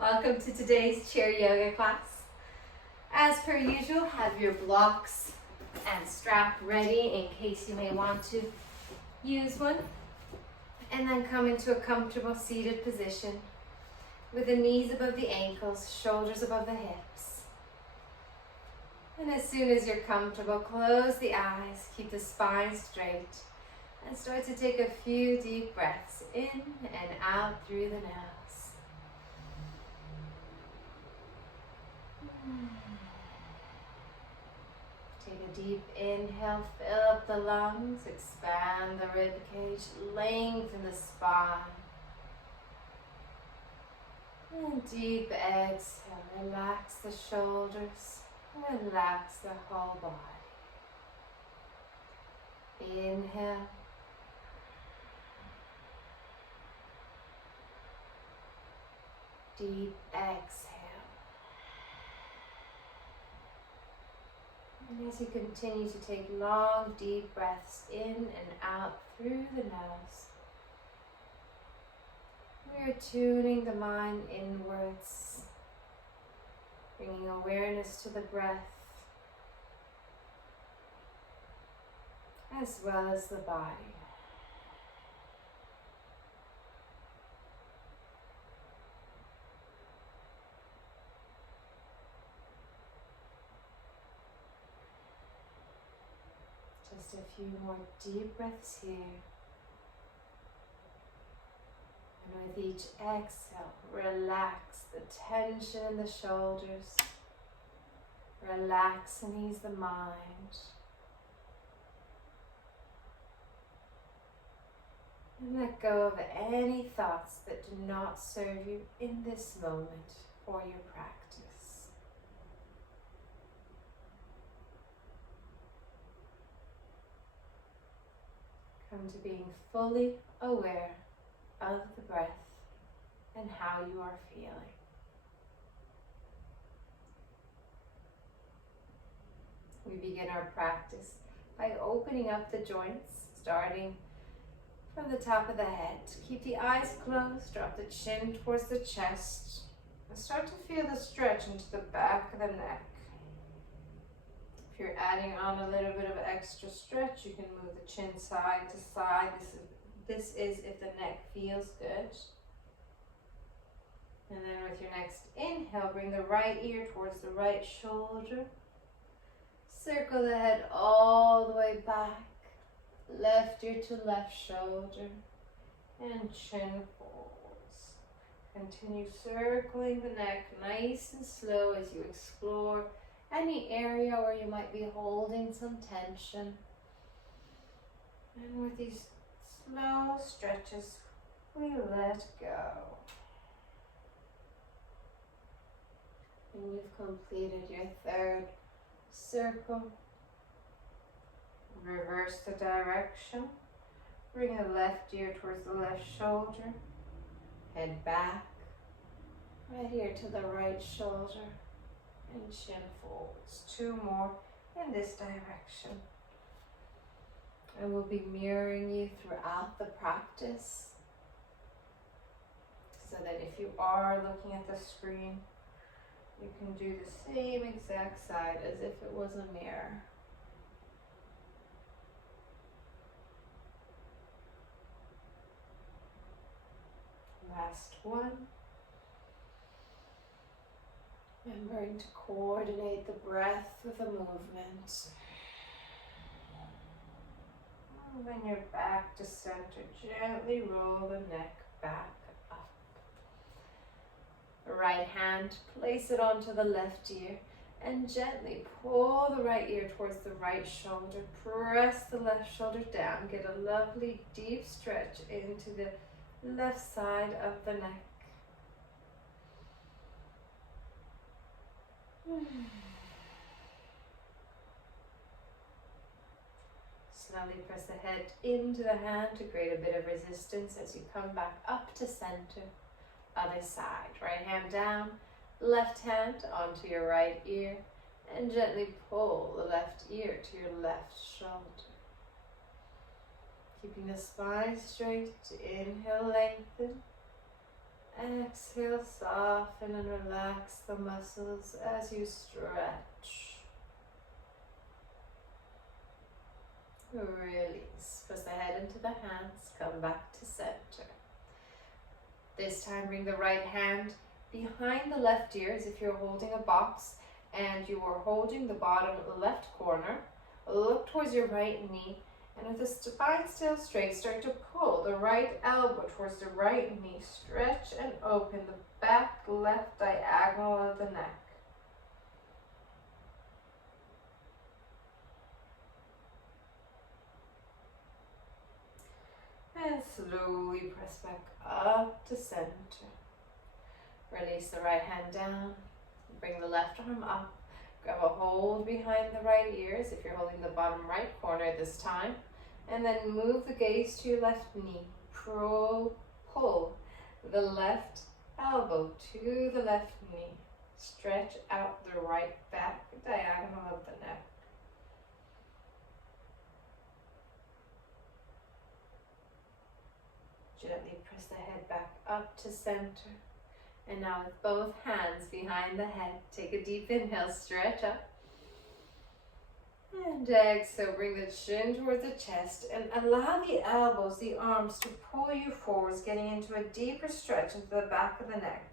Welcome to today's chair yoga class. As per usual, have your blocks and strap ready in case you may want to use one. And then come into a comfortable seated position with the knees above the ankles, shoulders above the hips. And as soon as you're comfortable, close the eyes, keep the spine straight, and start to take a few deep breaths in and out through the nose. Take a deep inhale, fill up the lungs, expand the rib cage, lengthen the spine. And deep exhale, relax the shoulders, relax the whole body. Inhale. Deep exhale. And as you continue to take long, deep breaths in and out through the nose, we are tuning the mind inwards, bringing awareness to the breath, as well as the body. Just a few more deep breaths here. And with each exhale, relax the tension in the shoulders. Relax and ease the mind. And let go of any thoughts that do not serve you in this moment or your practice. Come to being fully aware of the breath and how you are feeling. We begin our practice by opening up the joints, starting from the top of the head. Keep the eyes closed, drop the chin towards the chest, and start to feel the stretch into the back of the neck. If you're adding on a little bit of extra stretch, you can move the chin side to side. This is if the neck feels good. And then with your next inhale, bring the right ear towards the right shoulder. Circle the head all the way back. Left ear to left shoulder. And chin folds. Continue circling the neck nice and slow as you explore any area where you might be holding some tension. And with these slow stretches, we let go. And you've completed your third circle. Reverse the direction. Bring the left ear towards the left shoulder. Head back. Right ear to the right shoulder. And chin folds. Two more in this direction. I will be mirroring you throughout the practice so that if you are looking at the screen, you can do the same exact side as if it was a mirror. Last one. Remembering to coordinate the breath with the movement. When you're back to center, gently roll the neck back up. The right hand, place it onto the left ear and gently pull the right ear towards the right shoulder. Press the left shoulder down. Get a lovely deep stretch into the left side of the neck. Slowly press the head into the hand to create a bit of resistance as you come back up to center. Other side. Right hand down, left hand onto your right ear, and gently pull the left ear to your left shoulder. Keeping the spine straight, inhale, lengthen, Exhale, soften and relax the muscles as you stretch. Release. Press the head into the hands. Come back to center. This time bring the right hand behind the left ear as if you're holding a box and you are holding the bottom left corner. Look towards your right knee, and with the spine still straight, start to pull the right elbow towards the right knee. Stretch and open the back left diagonal of the neck. And slowly press back up to center. Release the right hand down. Bring the left arm up. Grab a hold behind the right ear as if you're holding the bottom right corner this time. And then move the gaze to your left knee. Pull the left elbow to the left knee. Stretch out the right back diagonal of the neck. Gently press the head back up to center. And now with both hands behind the head, take a deep inhale, stretch up. And exhale, bring the chin towards the chest and allow the elbows, the arms to pull you forwards, getting into a deeper stretch into the back of the neck.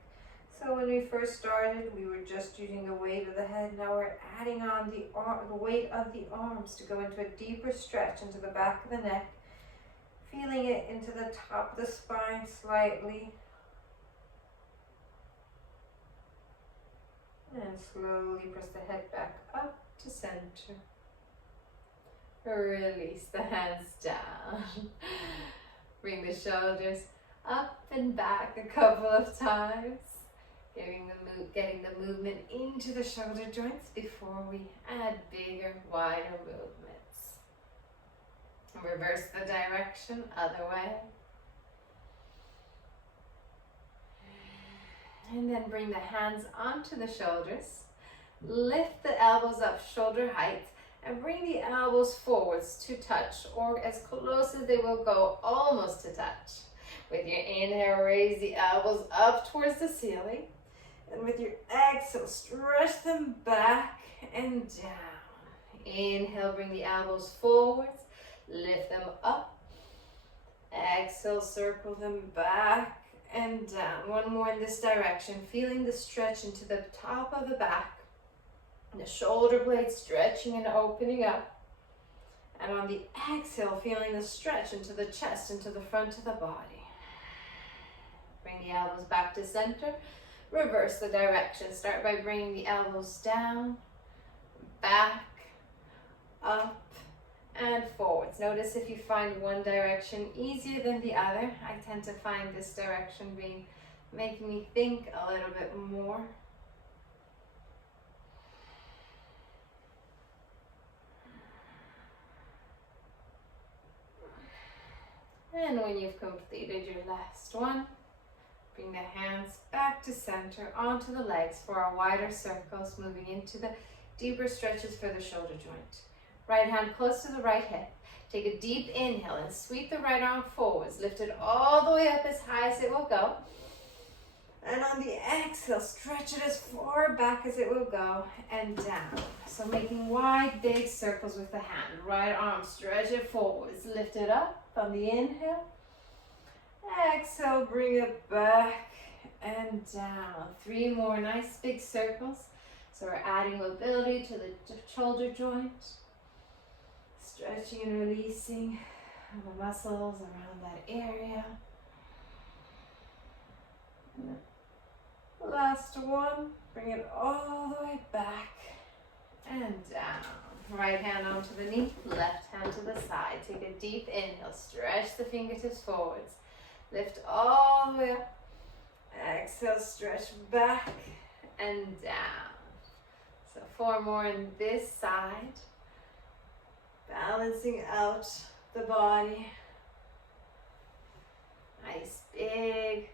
So when we first started, we were just using the weight of the head. Now we're adding on the weight of the arms to go into a deeper stretch into the back of the neck, feeling it into the top of the spine slightly. And slowly press the head back up to center. Release the hands down. Bring the shoulders up and back a couple of times. Getting the movement into the shoulder joints before we add bigger, wider movements. Reverse the direction, other way. And then bring the hands onto the shoulders. Lift the elbows up shoulder height and bring the elbows forwards to touch, or as close as they will go, almost to touch. With your inhale, raise the elbows up towards the ceiling. And with your exhale, stretch them back and down. Inhale, bring the elbows forwards. Lift them up. Exhale, circle them back and down. One more in this direction, feeling the stretch into the top of the back, the shoulder blades stretching and opening up, and on the exhale, feeling the stretch into the chest, into the front of the body. Bring the elbows back to center. Reverse the direction. Start by bringing the elbows down, back, up, and forwards. Notice if you find one direction easier than the other. I tend to find this direction making me think a little bit more. And when you've completed your last one, bring the hands back to center onto the legs for our wider circles, moving into the deeper stretches for the shoulder joint. Right hand close to the right hip. Take a deep inhale and sweep the right arm forwards. Lift it all the way up as high as it will go. And on the exhale, stretch it as far back as it will go and down. So making wide, big circles with the hand. Right arm, stretch it forwards. Lift it up on the inhale. Exhale, bring it back and down. 3 more nice big circles. So we're adding mobility to the shoulder joint. Stretching and releasing the muscles around that area. Last one, bring it all the way back and down. Right hand onto the knee, left hand to the side. Take a deep inhale, stretch the fingertips forwards. Lift all the way up. Exhale, stretch back and down. So 4 more on this side. Balancing out the body. Nice, big,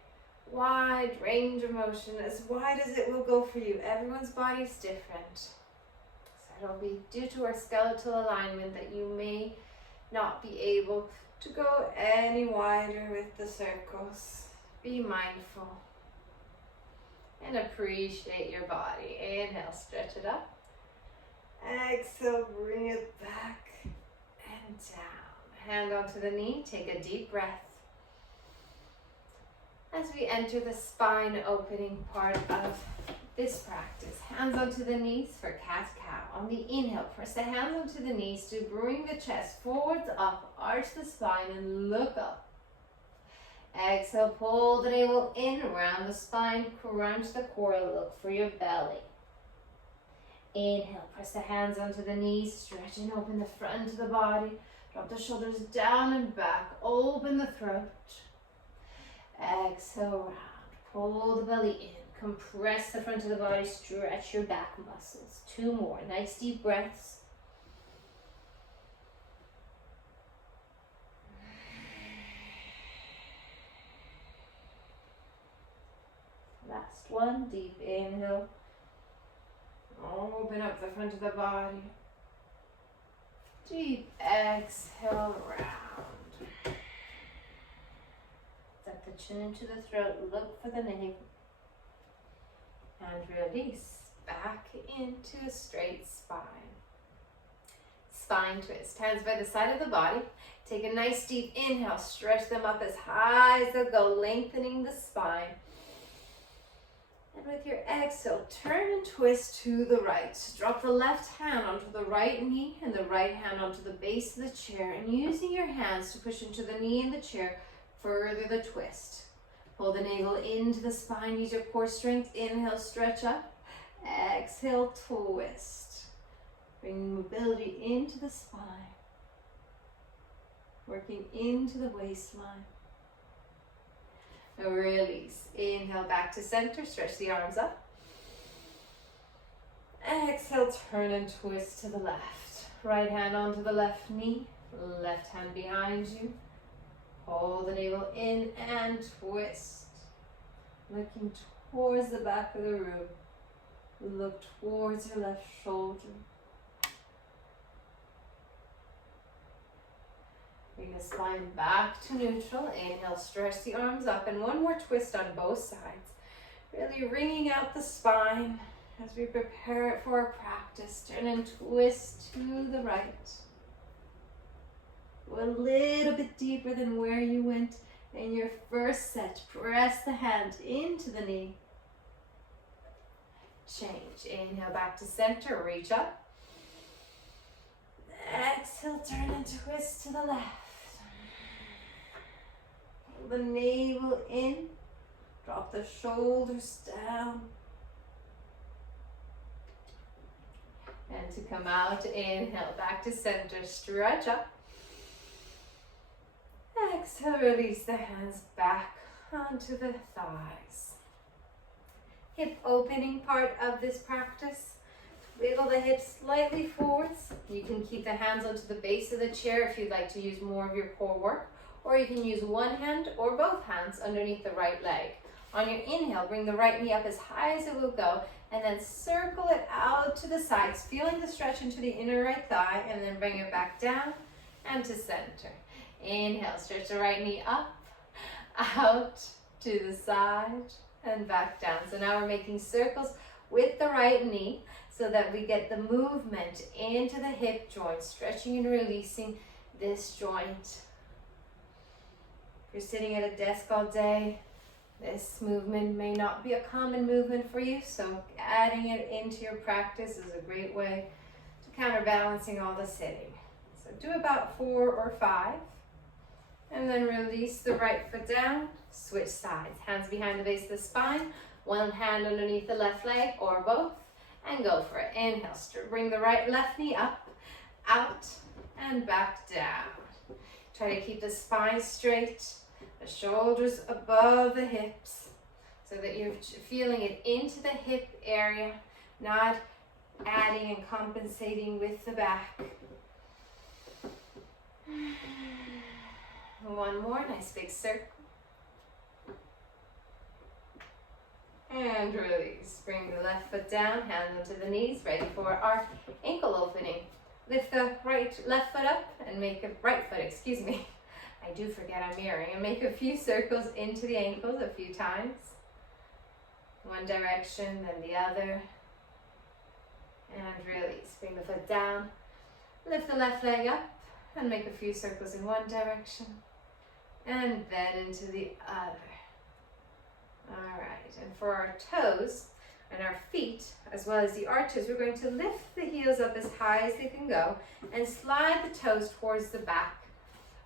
wide range of motion, as wide as it will go for you. Everyone's body is different. So it'll be due to our skeletal alignment that you may not be able to go any wider with the circles. Be mindful. and appreciate your body. Inhale, stretch it up. Exhale, bring it back and down. Hand onto the knee, take a deep breath. As we enter the spine opening part of this practice, hands onto the knees for cat-cow. On the inhale, press the hands onto the knees to bring the chest forwards up, arch the spine and look up. Exhale, pull the navel in, round the spine, crunch the core, look for your belly. Inhale, press the hands onto the knees, stretch and open the front of the body. Drop the shoulders down and back, open the throat. Exhale, round, pull the belly in, compress the front of the body, stretch your back muscles. 2 more, nice deep breaths. Last one, deep inhale. Open up the front of the body. Deep exhale, round. Tuck the chin into the throat, look for the navel. And release back into a straight spine. Spine twist. Hands by the side of the body. Take a nice deep inhale. Stretch them up as high as they'll go, lengthening the spine. And with your exhale, turn and twist to the right. Drop the left hand onto the right knee and the right hand onto the base of the chair. And using your hands to push into the knee and the chair, further the twist. Pull the navel into the spine. Use your core strength. Inhale, stretch up. Exhale, twist. Bring mobility into the spine. Working into the waistline. Release. Inhale, back to center. Stretch the arms up. Exhale, turn and twist to the left. Right hand onto the left knee. Left hand behind you. Hold the navel in and twist. Looking towards the back of the room. Look towards your left shoulder. Bring the spine back to neutral. Inhale, stretch the arms up. And one more twist on both sides. Really wringing out the spine as we prepare it for our practice. Turn and twist to the right. Go a little bit deeper than where you went in your first set. Press the hand into the knee. Change. Inhale, back to center. Reach up. Exhale, turn and twist to the left. Pull the navel in. Drop the shoulders down. And to come out, inhale, back to center. Stretch up. Exhale, release the hands back onto the thighs. Hip opening part of this practice. Wiggle the hips slightly forwards. You can keep the hands onto the base of the chair if you'd like to use more of your core work, or you can use one hand or both hands underneath the right leg. On your inhale, bring the right knee up as high as it will go, and then circle it out to the sides, feeling the stretch into the inner right thigh, and then bring it back down and to center. Inhale, stretch the right knee up, out to the side, and back down. So now we're making circles with the right knee so that we get the movement into the hip joint, stretching and releasing this joint. If you're sitting at a desk all day, this movement may not be a common movement for you, so adding it into your practice is a great way to counterbalancing all the sitting. So do about 4 or 5. And then release the right foot down, switch sides. Hands behind the base of the spine, one hand underneath the left leg or both, and go for it. Inhale, bring the left knee up, out, and back down. Try to keep the spine straight, the shoulders above the hips, so that you're feeling it into the hip area, not adding and compensating with the back. One more, nice big circle. And release. Bring the left foot down, hands onto the knees, ready for our ankle opening. Lift the left foot up and make a right foot, excuse me. I do forget I'm mirroring. And make a few circles into the ankles a few times. One direction, then the other. And release. Bring the foot down. Lift the left leg up and make a few circles in one direction. And then into the other. Alright, and for our toes and our feet, as well as the arches, we're going to lift the heels up as high as they can go and slide the toes towards the back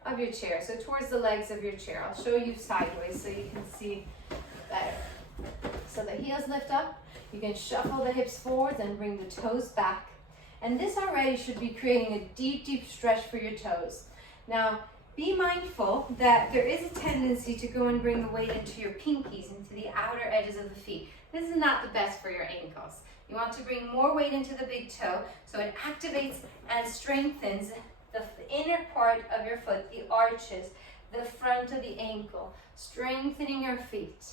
of your chair, so towards the legs of your chair. I'll show you sideways so you can see better. So the heels lift up, you can shuffle the hips forwards and bring the toes back. And this already should be creating a deep, deep stretch for your toes. Now, be mindful that there is a tendency to go and bring the weight into your pinkies, into the outer edges of the feet. This is not the best for your ankles. You want to bring more weight into the big toe so it activates and strengthens the inner part of your foot, the arches, the front of the ankle, strengthening your feet.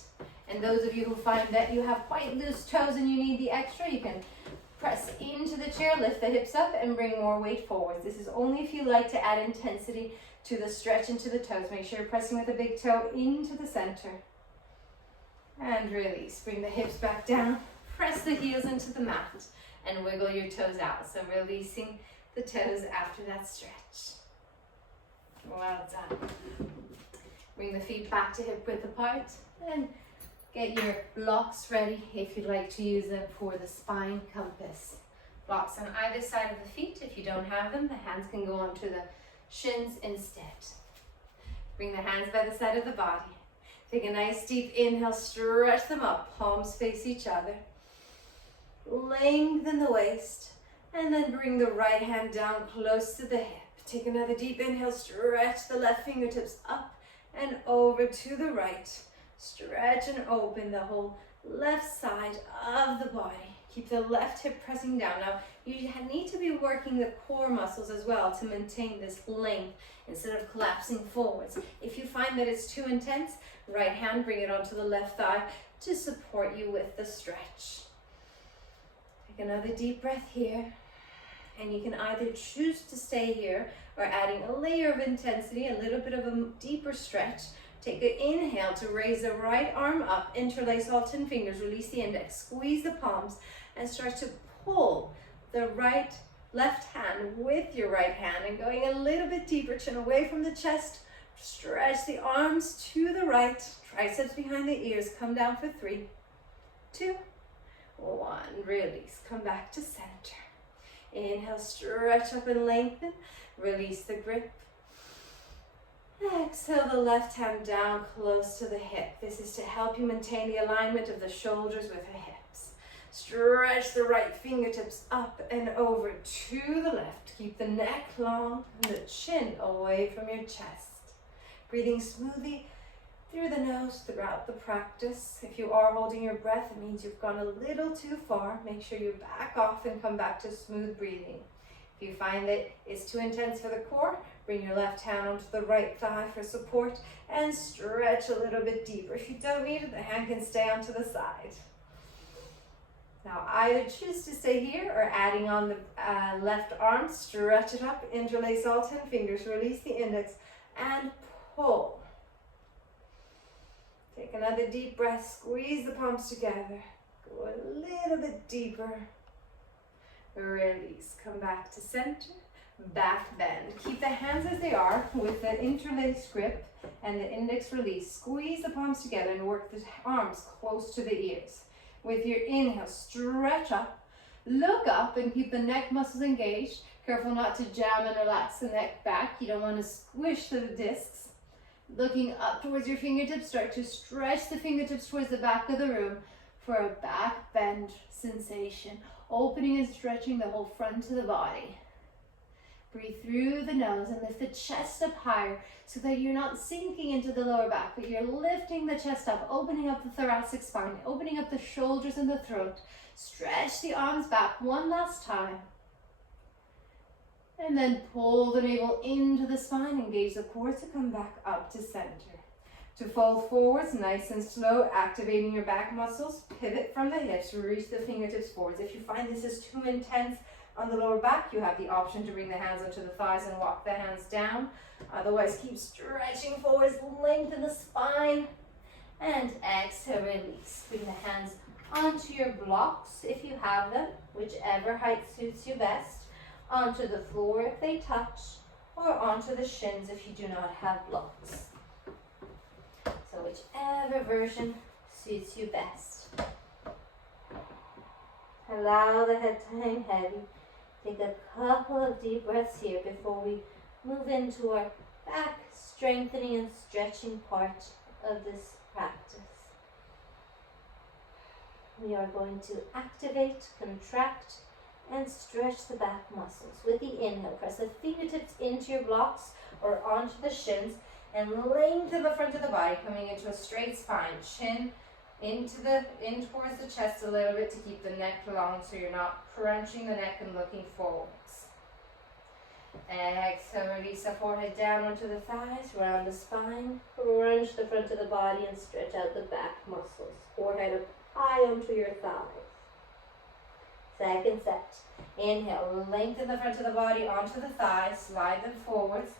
And those of you who find that you have quite loose toes and you need the extra, you can press into the chair, lift the hips up, and bring more weight forwards. This is only if you like to add intensity to the stretch into the toes. Make sure you're pressing with the big toe into the center. And release. Bring the hips back down. Press the heels into the mat and wiggle your toes out. So releasing the toes after that stretch. Well done. Bring the feet back to hip width apart and get your blocks ready if you'd like to use them for the spine compass. Blocks on either side of the feet. If you don't have them, the hands can go onto the shins instead. Bring the hands by the side of the body. Take a nice deep inhale, stretch them up, palms face each other. Lengthen the waist, and then bring the right hand down close to the hip. Take another deep inhale, stretch the left fingertips up and over to the right. Stretch and open the whole left side of the body. Keep the left hip pressing down. Now, you need to be working the core muscles as well to maintain this length instead of collapsing forwards. If you find that it's too intense, right hand, bring it onto the left thigh to support you with the stretch. Take another deep breath here. And you can either choose to stay here or adding a layer of intensity, a little bit of a deeper stretch. Take an inhale to raise the right arm up, interlace all 10 fingers, release the index, squeeze the palms, and start to pull the left hand with your right hand and going a little bit deeper, chin away from the chest, stretch the arms to the right, triceps behind the ears, come down for 3, 2, 1, release, come back to center. Inhale, stretch up and lengthen, release the grip. Exhale the left hand down close to the hip. This is to help you maintain the alignment of the shoulders with the hips. Stretch the right fingertips up and over to the left. Keep the neck long and the chin away from your chest. Breathing smoothly through the nose throughout the practice. If you are holding your breath, it means you've gone a little too far. Make sure you back off and come back to smooth breathing. If you find that it's too intense for the core, bring your left hand onto the right thigh for support and stretch a little bit deeper. If you don't need it, the hand can stay onto the side. Now either choose to stay here or adding on the left arm, stretch it up, interlace all 10 fingers, release the index and pull. Take another deep breath, squeeze the palms together, go a little bit deeper. Release, come back to center, back bend. Keep the hands as they are with the interlaced grip and the index release. Squeeze the palms together and work the arms close to the ears. With your inhale, stretch up, look up and keep the neck muscles engaged. Careful not to jam and relax the neck back. You don't want to squish the discs. Looking up towards your fingertips, start to stretch the fingertips towards the back of the room for a back bend sensation. Opening and stretching the whole front of the body. Breathe through the nose and lift the chest up higher so that you're not sinking into the lower back, but you're lifting the chest up, opening up the thoracic spine, opening up the shoulders and the throat. Stretch the arms back one last time. And then pull the navel into the spine, engage the core to come back up to center. To fold forwards, nice and slow, activating your back muscles, pivot from the hips, reach the fingertips forwards. If you find this is too intense on the lower back, you have the option to bring the hands onto the thighs and walk the hands down. Otherwise, keep stretching forwards, lengthen the spine, and exhale, release. Bring the hands onto your blocks if you have them, whichever height suits you best, onto the floor if they touch, or onto the shins if you do not have blocks. So whichever version suits you best. Allow the head to hang heavy. Take a couple of deep breaths here before we move into our back strengthening and stretching part of this practice. We are going to activate, contract, and stretch the back muscles. With the inhale, press the fingertips into your blocks or onto the shins and lengthen the front of the body, coming into a straight spine. Chin in towards the chest a little bit to keep the neck long so you're not crunching the neck and looking forwards. Exhale, release the forehead down onto the thighs, round the spine, crunch the front of the body and stretch out the back muscles. Forehead up high onto your thighs. Second set. Inhale, lengthen the front of the body onto the thighs, slide them forwards,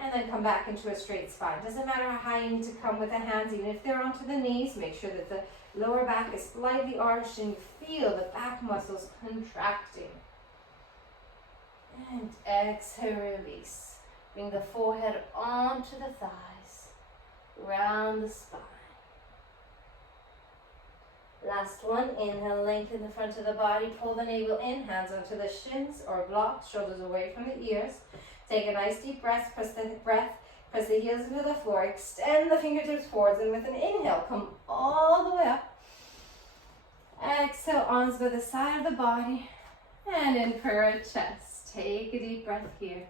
and then come back into a straight spine. Doesn't matter how high you need to come with the hands, even if they're onto the knees, make sure that the lower back is slightly arched and you feel the back muscles contracting. And exhale, release. Bring the forehead onto the thighs, round the spine. Last one, inhale, lengthen the front of the body, pull the navel in, hands onto the shins or blocks, shoulders away from the ears. Take a nice deep breath, press the heels into the floor, extend the fingertips forwards, and with an inhale, come all the way up. Exhale, arms by the side of the body, and in for a chest. Take a deep breath here.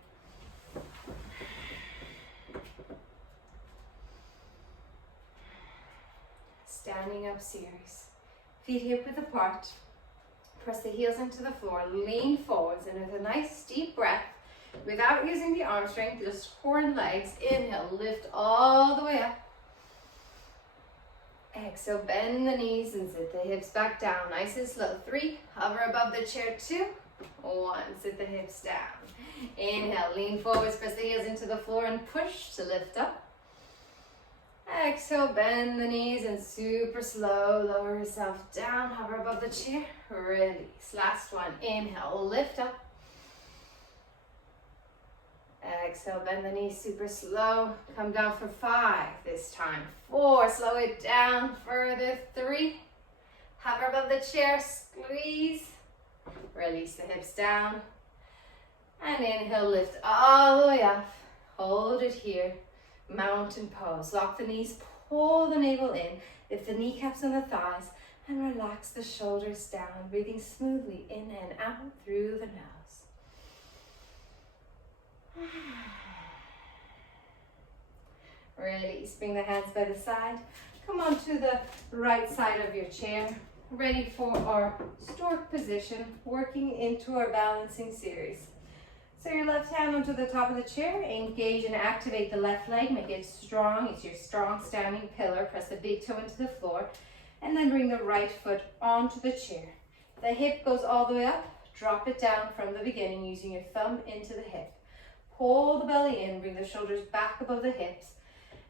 Standing up series. Feet hip width apart. Press the heels into the floor, lean forwards, and with a nice deep breath, without using the arm strength, just core and legs. Inhale, lift all the way up. Exhale, bend the knees and sit the hips back down. Nice and slow. 3, hover above the chair. 2, 1, sit the hips down. Inhale, lean forwards, press the heels into the floor and push to lift up. Exhale, bend the knees and super slow, lower yourself down, hover above the chair, release. Last one, inhale, lift up. Exhale, bend the knees super slow, come down for 5 this time. 4, slow it down further. 3, hover above the chair, squeeze, release the hips down. And inhale, lift all the way up, hold it here. Mountain pose. Lock the knees, pull the navel in, lift the kneecaps and the thighs, and relax the shoulders down, breathing smoothly in and out through the nose. Release. Bring the hands by the side. Come onto the right side of your chair, ready for our stork position, working into our balancing series. So your left hand onto the top of the chair, engage and activate the left leg, make it strong. It's your strong standing pillar. Press the big toe into the floor, and then bring the right foot onto the chair. The hip goes all the way up, drop it down from the beginning using your thumb into the hip. Pull the belly in, bring the shoulders back above the hips,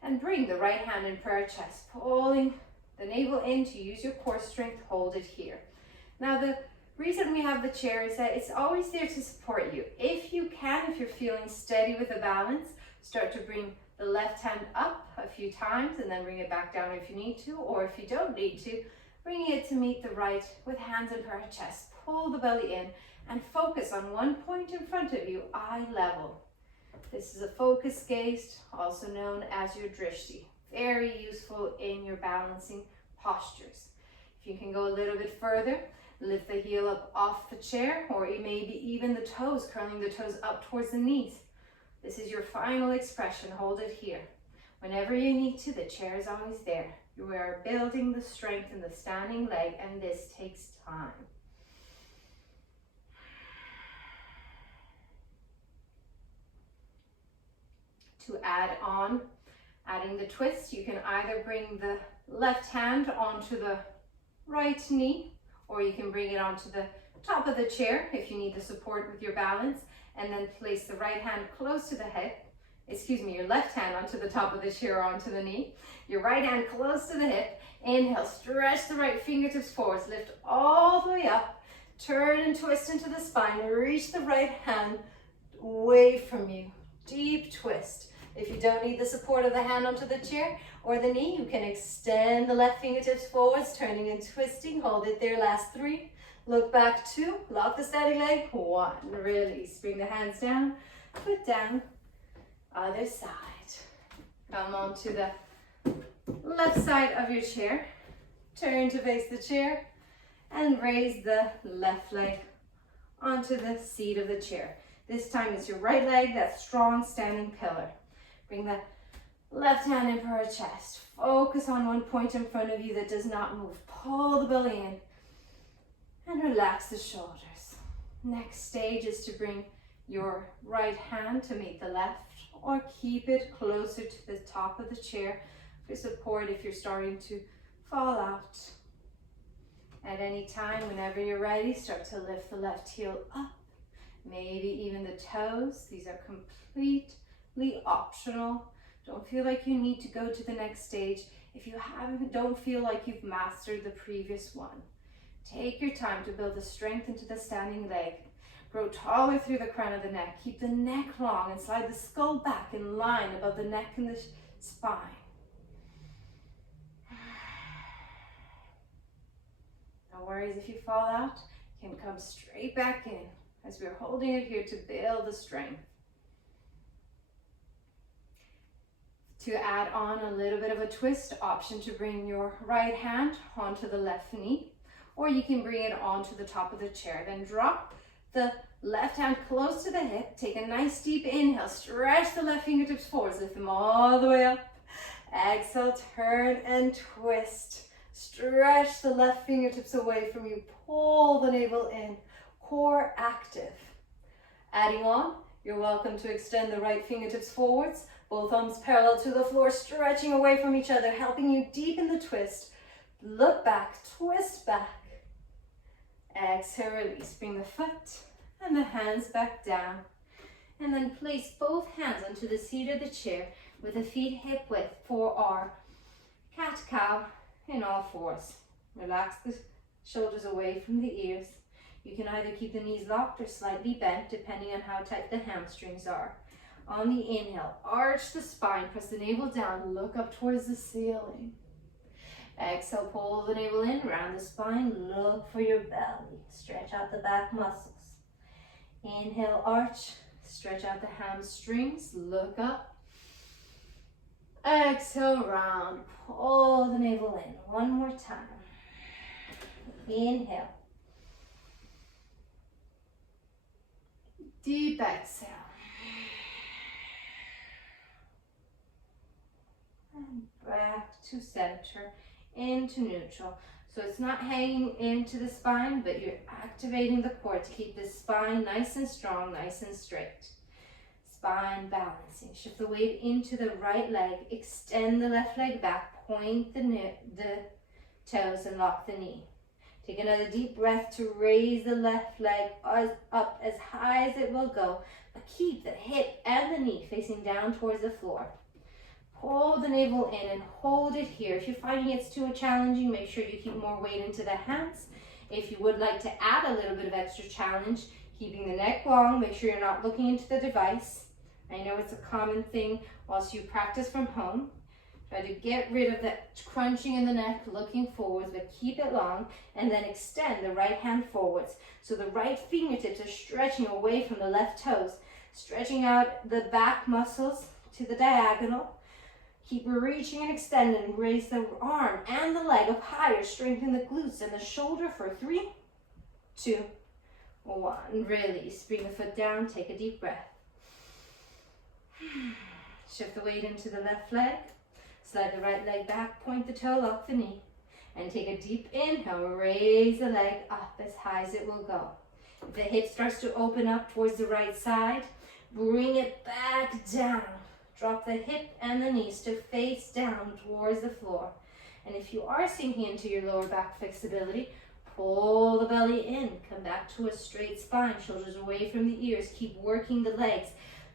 and bring the right hand in prayer chest, pulling the navel in to use your core strength, hold it here. Now the reason we have the chair is that it's always there to support you. If you can, if you're feeling steady with the balance, start to bring the left hand up a few times and then bring it back down if you need to, or if you don't need to, bring it to meet the right with hands in prayer chest. Pull the belly in and focus on one point in front of you, eye level. This is a focus gaze, also known as your drishti. Very useful in your balancing postures. If you can go a little bit further, lift the heel up off the chair, or maybe even the toes, curling the toes up towards the knees. This is your final expression. Hold it here. Whenever you need to, the chair is always there. You are building the strength in the standing leg, and this takes time. To add on, adding the twist, you can either bring the left hand onto the right knee, or you can bring it onto the top of the chair if you need the support with your balance, and then place the right hand close to the hip, your left hand onto the top of the chair or onto the knee, your right hand close to the hip, Inhale, stretch the right fingertips forwards, lift all the way up, turn and twist into the spine, reach the right hand away from you, deep twist. If you don't need the support of the hand onto the chair or the knee, you can extend the left fingertips forwards, turning and twisting, hold it there, last 3. Look back 2, lock the standing leg, 1, release, bring the hands down, foot down, other side. Come on to the left side of your chair, turn to face the chair, and raise the left leg onto the seat of the chair. This time it's your right leg, that strong standing pillar. Bring the left hand in for a chest. Focus on one point in front of you that does not move. Pull the belly in and relax the shoulders. Next stage is to bring your right hand to meet the left, or keep it closer to the top of the chair for support if you're starting to fall out. At any time, whenever you're ready, start to lift the left heel up, maybe even the toes. These are completely optional. Don't feel like you need to go to the next stage if you don't feel like you've mastered the previous one. Take your time to build the strength into the standing leg. Grow taller through the crown of the neck. Keep the neck long and slide the skull back in line above the neck and the spine. No worries if you fall out. You can come straight back in as we're holding it here to build the strength. To add on a little bit of a twist, option to bring your right hand onto the left knee, or you can bring it onto the top of the chair. Then drop the left hand close to the hip. Take a nice deep inhale. Stretch the left fingertips forwards. Lift them all the way up. Exhale, turn and twist. Stretch the left fingertips away from you. Pull the navel in. Core active. Adding on, you're welcome to extend the right fingertips forwards. Both arms parallel to the floor, stretching away from each other, helping you deepen the twist. Look back, twist back. Exhale, release. Bring the foot and the hands back down. And then place both hands onto the seat of the chair with the feet hip width for our cat-cow in all fours. Relax the shoulders away from the ears. You can either keep the knees locked or slightly bent, depending on how tight the hamstrings are. On the inhale, arch the spine, press the navel down, look up towards the ceiling. Exhale, pull the navel in, round the spine, look for your belly. Stretch out the back muscles. Inhale, arch, stretch out the hamstrings, look up. Exhale, round, pull the navel in. One more time. Inhale. Deep exhale. And back to center, into neutral. So it's not hanging into the spine, but you're activating the core to keep the spine nice and strong, nice and straight. Spine balancing. Shift the weight into the right leg. Extend the left leg back. Point the toes and lock the knee. Take another deep breath to raise the left leg up as high as it will go, but keep the hip and the knee facing down towards the floor. Pull the navel in and hold it here. If you're finding it's too challenging, make sure you keep more weight into the hands. If you would like to add a little bit of extra challenge, keeping the neck long, make sure you're not looking into the device. I know it's a common thing whilst you practice from home. Try to get rid of that crunching in the neck, looking forwards, but keep it long, and then extend the right hand forwards. So the right fingertips are stretching away from the left toes, stretching out the back muscles to the diagonal. Keep reaching and extending. Raise the arm and the leg up higher. Strengthen the glutes and the shoulder for 3, 2, 1. Release. Bring the foot down. Take a deep breath. Shift the weight into the left leg. Slide the right leg back. Point the toe. Lock the knee. And take a deep inhale. Raise the leg up as high as it will go. If the hip starts to open up towards the right side, bring it back down. Drop the hip and the knees to face down towards the floor. And if you are sinking into your lower back flexibility, pull the belly in. Come back to a straight spine, shoulders away from the ears. Keep working the legs,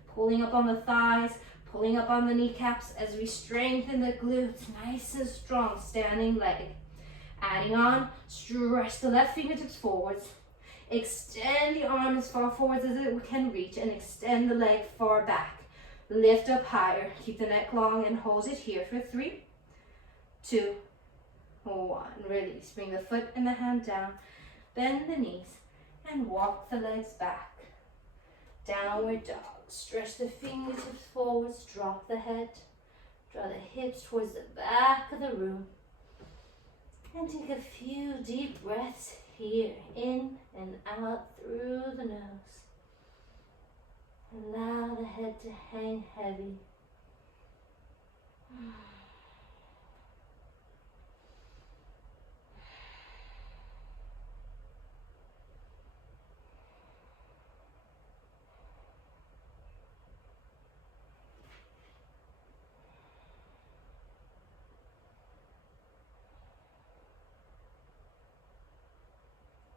pulling up on the thighs, Pulling up on the kneecaps as we strengthen the glutes, nice and strong, standing leg. Adding on, stretch the left fingertips forwards. Extend the arm as far forwards as it can reach and extend the leg far back. Lift up higher, keep the neck long and hold it here for 3, 2, 1. Release, bring the foot and the hand down, bend the knees and walk the legs back. Downward dog, stretch the fingertips forwards, drop the head, draw the hips towards the back of the room. And take a few deep breaths here, in and out through the nose. Allow the head to hang heavy.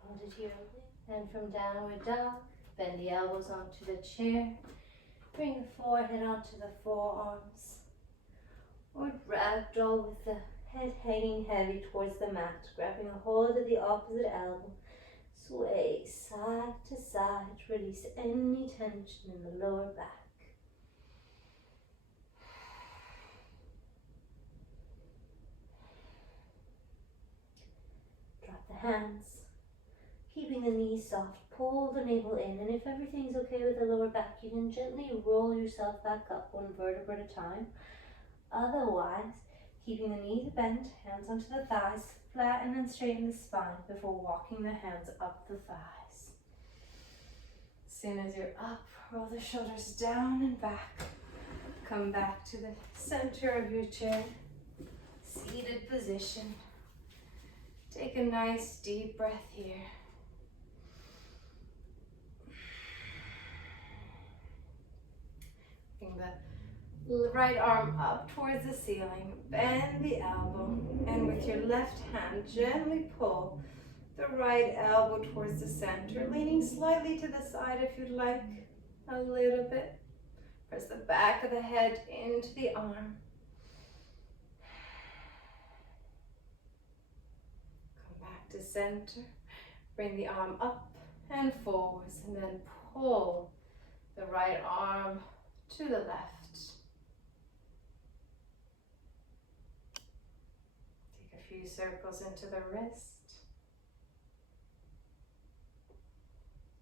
Hold it here. And from downward dog, bend the elbows onto the chair. Bring the forehead onto the forearms. Or ragdoll with the head hanging heavy towards the mat, grabbing a hold of the opposite elbow. Sway side to side, release any tension in the lower back. Drop the hands. Keeping the knees soft, pull the navel in, and if everything's okay with the lower back, you can gently roll yourself back up one vertebra at a time. Otherwise, keeping the knees bent, hands onto the thighs, flatten and straighten the spine before walking the hands up the thighs. As soon as you're up, roll the shoulders down and back. Come back to the center of your chair, seated position. Take a nice deep breath here. Bring the right arm up towards the ceiling, bend the elbow, and with your left hand, gently pull the right elbow towards the center, leaning slightly to the side if you'd like, a little bit. Press the back of the head into the arm. Come back to center, bring the arm up and forwards, and then pull the right arm to the left. Take a few circles into the wrist.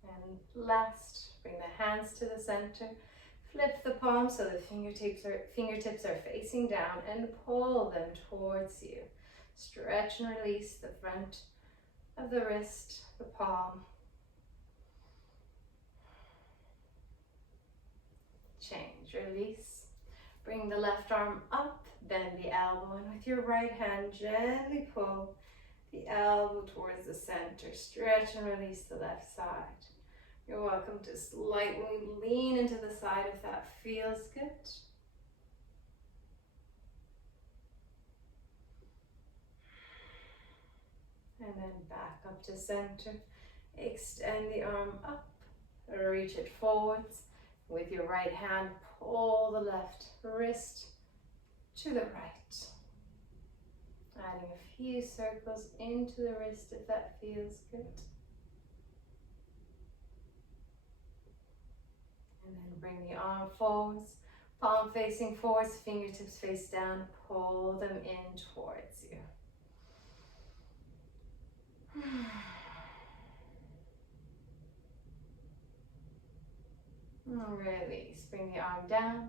And last, bring the hands to the center. Flip the palms so the fingertips are facing down and pull them towards you. Stretch and release the front of the wrist, the palm. Change, release. Bring the left arm up, bend the elbow, and with your right hand, gently pull the elbow towards the center. Stretch and release the left side. You're welcome to slightly lean into the side if that feels good. And then back up to center. Extend the arm up, reach it forwards. With your right hand, pull the left wrist to the right. Adding a few circles into the wrist if that feels good. And then bring the arm forwards, palm facing forwards, fingertips face down, pull them in towards you. Release, bring the arm down.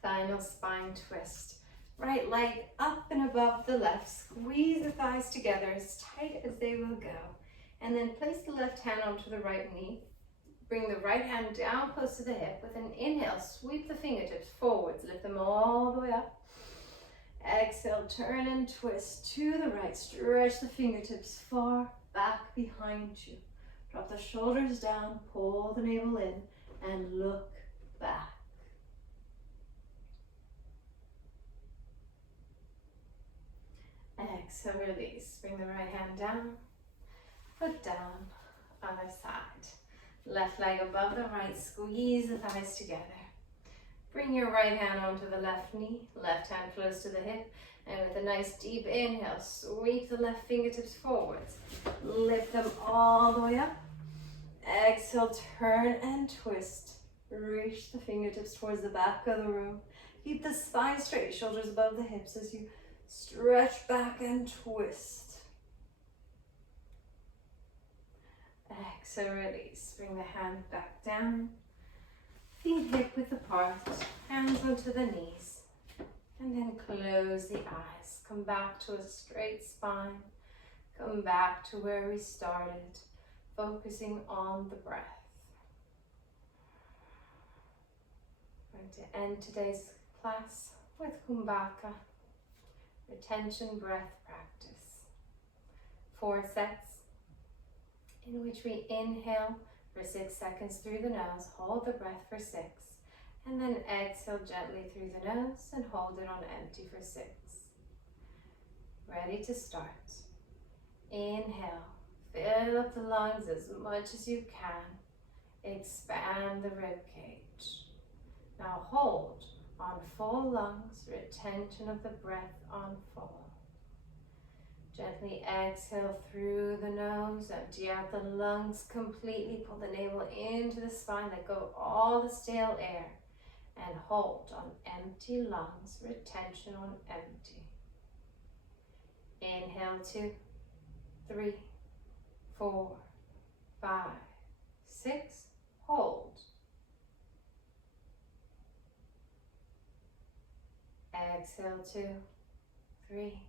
Final spine twist. Right leg up and above the left. Squeeze the thighs together as tight as they will go. And then place the left hand onto the right knee. Bring the right hand down close to the hip. With an inhale, sweep the fingertips forwards. Lift them all the way up. Exhale, turn and twist to the right. Stretch the fingertips far back behind you. Drop the shoulders down, pull the navel in, and look back. Exhale, release. Bring the right hand down, foot down, other side. Left leg above the right, squeeze the thighs together. Bring your right hand onto the left knee, left hand close to the hip, and with a nice deep inhale, sweep the left fingertips forwards. Lift them all the way up. Exhale, turn and twist. Reach the fingertips towards the back of the room. Keep the spine straight, shoulders above the hips as you stretch back and twist. Exhale, release. Bring the hand back down. Feet hip width apart, hands onto the knees. And then close the eyes. Come back to a straight spine. Come back to where we started, focusing on the breath. I'm going to end today's class with Kumbhaka, retention breath practice. 4 sets in which we inhale for 6 seconds through the nose, hold the breath for 6, and then exhale gently through the nose and hold it on empty for 6. Ready to start. Inhale, fill up the lungs as much as you can. Expand the rib cage. Now hold on full lungs, retention of the breath on full. Gently exhale through the nose, empty out the lungs completely, pull the navel into the spine, let go of all the stale air, and hold on empty lungs, retention on empty. Inhale 2, 3, 4, 5, 6, hold. Exhale 2, 3,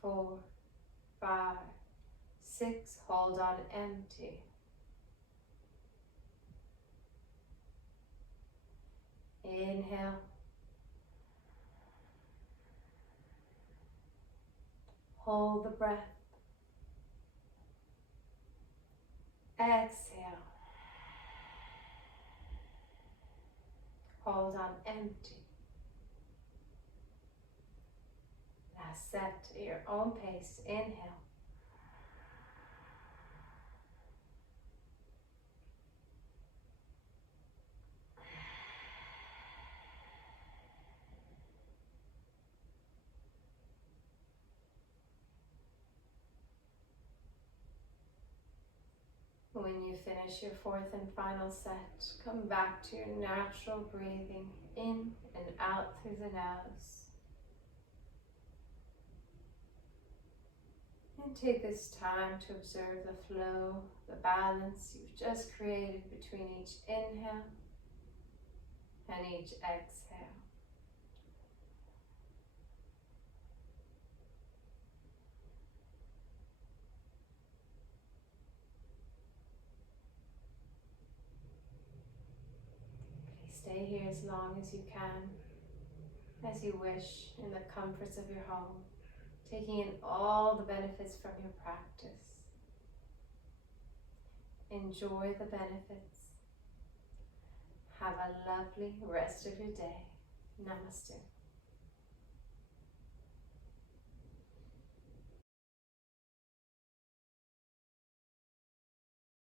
4, 5, 6, hold on empty. Inhale. Hold the breath. Exhale. Hold on empty. Now set at your own pace. Inhale. When you finish your 4th and final set, come back to your natural breathing in and out through the nose. And take this time to observe the flow, the balance you've just created between each inhale and each exhale. Stay here as long as you can, as you wish, in the comforts of your home, taking in all the benefits from your practice. Enjoy the benefits. Have a lovely rest of your day. Namaste.